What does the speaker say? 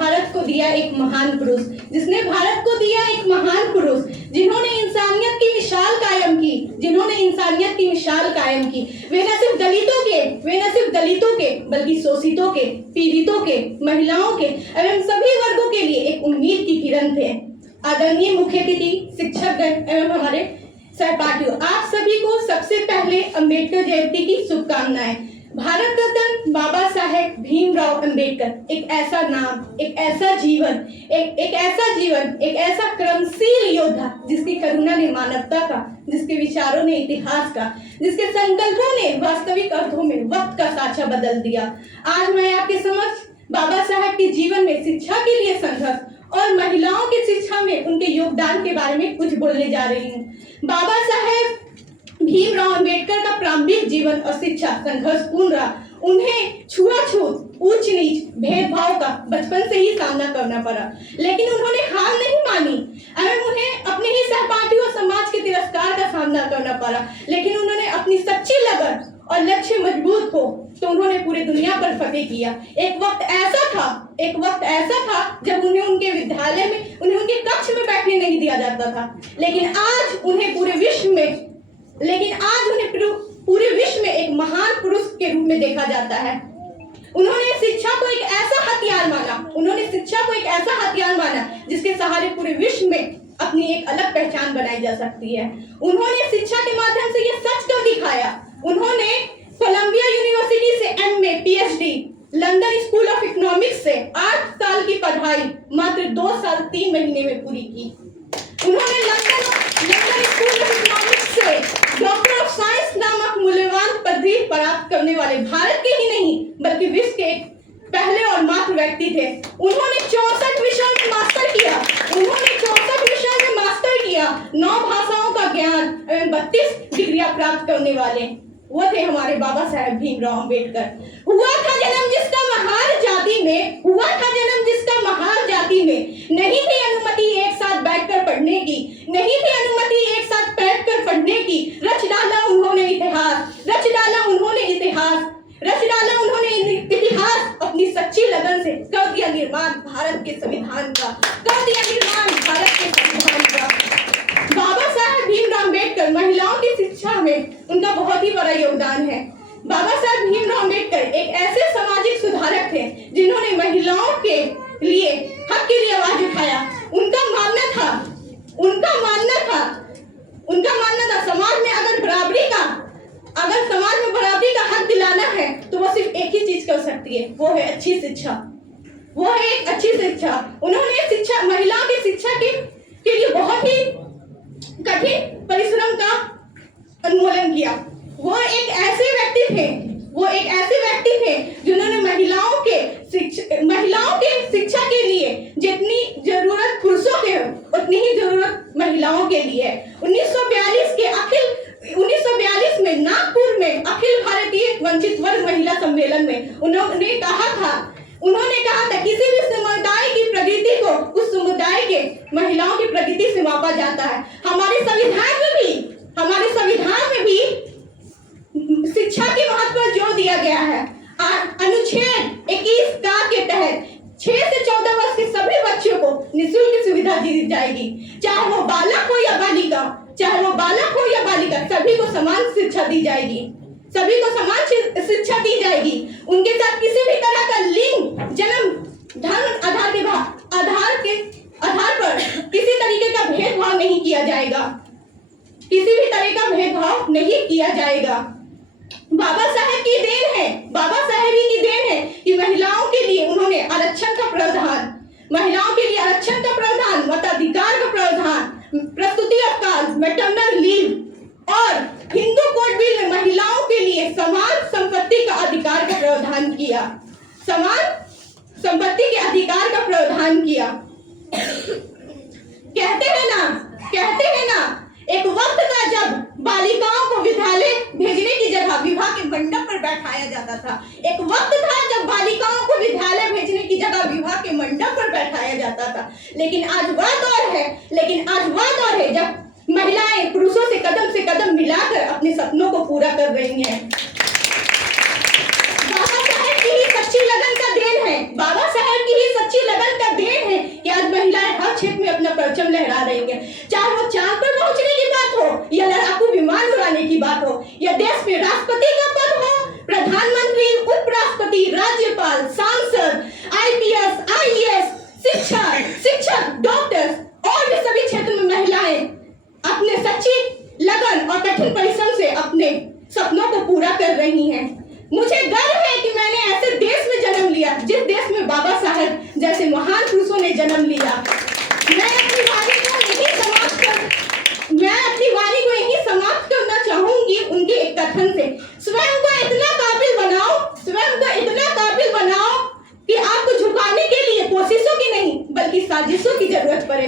भारत को दिया एक महान पुरुष, जिसने भारत को दिया एक महान पुरुष, जिन्होंने इंसानियत की मिसाल कायम की, जिन्होंने इंसानियत की मिसाल कायम की। वे न सिर्फ दलितों के बल्कि शोषितों के, पीड़ितों के, महिलाओं के एवं सभी वर्गों के लिए एक उम्मीद की किरण थे। आदरणीय मुख्य अतिथि, शिक्षकगण एवं हमारे सहपाठियों, आप सभी को सबसे पहले अम्बेडकर जयंती की शुभकामनाएं। भारत रत्न बाबा साहेब भीमराव अम्बेडकर एक ऐसा नाम, एक ऐसा जीवन, एक ऐसा कर्मशील योद्धा, जिसकी करुणा ने मानवता का, जिसके विचारों ने इतिहास का, जिसके संकल्पों ने वास्तविक अर्थों में वक्त का साचा बदल दिया। आज मैं आपके समक्ष बाबा साहेब के जीवन में शिक्षा के लिए संघर्ष और महिलाओं की शिक्षा में उनके योगदान के बारे में कुछ बोलने जा रही हूँ। बाबा साहेब भीमराव अम्बेडकर का प्रारंभिक जीवन और शिक्षा संघर्षपूर्ण रहा। उन्हें छुआछूत, ऊंच नीच, भेदभाव का बचपन से ही सामना करना पड़ा, लेकिन उन्होंने हार नहीं मानी एवं उन्हें अपने ही सहपाठियों और समाज के तिरस्कार का सामना करना पड़ा, लेकिन उन्होंने अपनी सच्ची लगन और लक्ष्य मजबूत हो तो उन्होंने पूरी दुनिया पर फतेह किया। एक वक्त ऐसा था जब उन्हें उनके विद्यालय में, उन्हें उनके कक्ष में बैठने नहीं दिया जाता था, लेकिन आज उन्हें पूरे विश्व में एक महान पुरुष के रूप में देखा जाता है। उन्होंने शिक्षा को एक ऐसा हथियार माना जिसके सहारे पूरे विश्व में अपनी एक अलग पहचान बनाई जा सकती है। उन्होंने शिक्षा के माध्यम से ये सच कर दिखाया। उन्होंने कोलंबिया यूनिवर्सिटी से MA, PhD, London school of economics से 8 साल की पढ़ाई मात्र 2 साल 3 महीने में पूरी की। उन्होंने लंदन स्कूल ऑफ इकोनॉमिक्स से डॉक्टर ऑफ साइंस नामक मूल्यवान पदवी प्राप्त करने वाले भारत के ही नहीं बल्कि विश्व के पहले और मात्र व्यक्ति थे। उन्होंने 64 विषयों में मास्टर किया, 9 भाषाओं का ज्ञान एवं 32 डिग्रियां प्राप्त करने वाले वो थे हमारे बाबा साहेब भीमराव अम्बेडकर। हुआ था जन्म जिसका महार जाति में, नहीं थी अनुमति एक साथ बैठकर पढ़ने की, रच डाला उन्होंने इतिहास अपनी सच्ची लगन से, कर दिया निर्माण भारत के संविधान का। बाबा साहेब भीमराव अम्बेडकर, महिलाओं की शिक्षा में उनका बहुत ही बड़ा योगदान है। बाबा साहेब भीमराव अम्बेडकर एक ऐसे सामाजिक सुधारक थे जिन्होंने महिलाओं के लिए हक के लिए आवाज उठाया। उनका मानना था समाज में अगर समाज में बराबरी का हक दिलाना है तो वो सिर्फ एक ही चीज कर सकती है, वो है अच्छी शिक्षा। उन्होंने महिलाओं की शिक्षा के लिए बहुत ही कठिन परिश्रम का उन्मूलन किया। वो एक ऐसे व्यक्ति थे जिन्होंने महिलाओं के शिक्षा के लिए जितनी जरूरत पुरुषों के उतनी ही जरूरत महिलाओं के लिए है। 1942 में नागपुर में अखिल भारतीय वंचित वर्ग महिला सम्मेलन में उन्होंने कहा था किसी भी समुदाय की प्रगति को उस समुदाय के महिलाओं की प्रगति से मापा जाता है। हमारे संविधान में भी शिक्षा के महत्व पर जोर दिया गया है। अनुच्छेद 21 के तहत 6 से 14 वर्ष के सभी बच्चों को निःशुल्क सुविधा दी जाएगी, चाहे वो बालक हो या बालिका, सभी को समान शिक्षा दी जाएगी। उनके साथ किसी भी तरह का लिंग, जन्म, धर्म आधार पर किसी तरीके का भेदभाव नहीं किया जाएगा। बाबा साहेब की देन है कि महिलाओं के लिए उन्होंने आरक्षण का प्रावधान, मताधिकार का प्रावधान, प्रसूति अवकाश, मैटरनल लीव और हिंदू कोड बिल में महिलाओं के लिए समान संपत्ति का अधिकार का प्रावधान किया। कहते हैं ना एक वक्त था जब बालिकाओं को विद्यालय भेजने की जगह विवाह के मंडप पर बैठाया जाता था। लेकिन आज वह दौर है जब महिलाएं पुरुषों से कदम मिलाकर अपने सपनों को पूरा कर रही हैं। बाबा साहेब की ही सच्ची लगन क्षेत्र में अपना परचम लहरा रही हैं। चाहे वो चांद पर पहुंचने की बात हो या लड़ाकू विमान उड़ाने की बात हो, या देश में राष्ट्रपति का पद हो, प्रधानमंत्री, उपराष्ट्रपति, राज्यपाल, सांसद, IPS, IAS, शिक्षक, डॉक्टर्स और भी सभी क्षेत्र में महिलाएं अपने सच्ची लगन और कठिन परिश्रम से अपने सपनों को पूरा कर रही हैं। मुझे गर्व है कि मैंने ऐसे देश में जन्म लिया जिस देश में बाबा साहब जैसे महान पुरुषों ने जन्म लिया। मैं अपनी वाणी को यही समाप्त करना चाहूंगी उनके एक कथन से। स्वयं को इतना काबिल बनाओ कि आपको झुकाने के लिए कोशिशों की नहीं बल्कि साजिशों की जरूरत पड़े।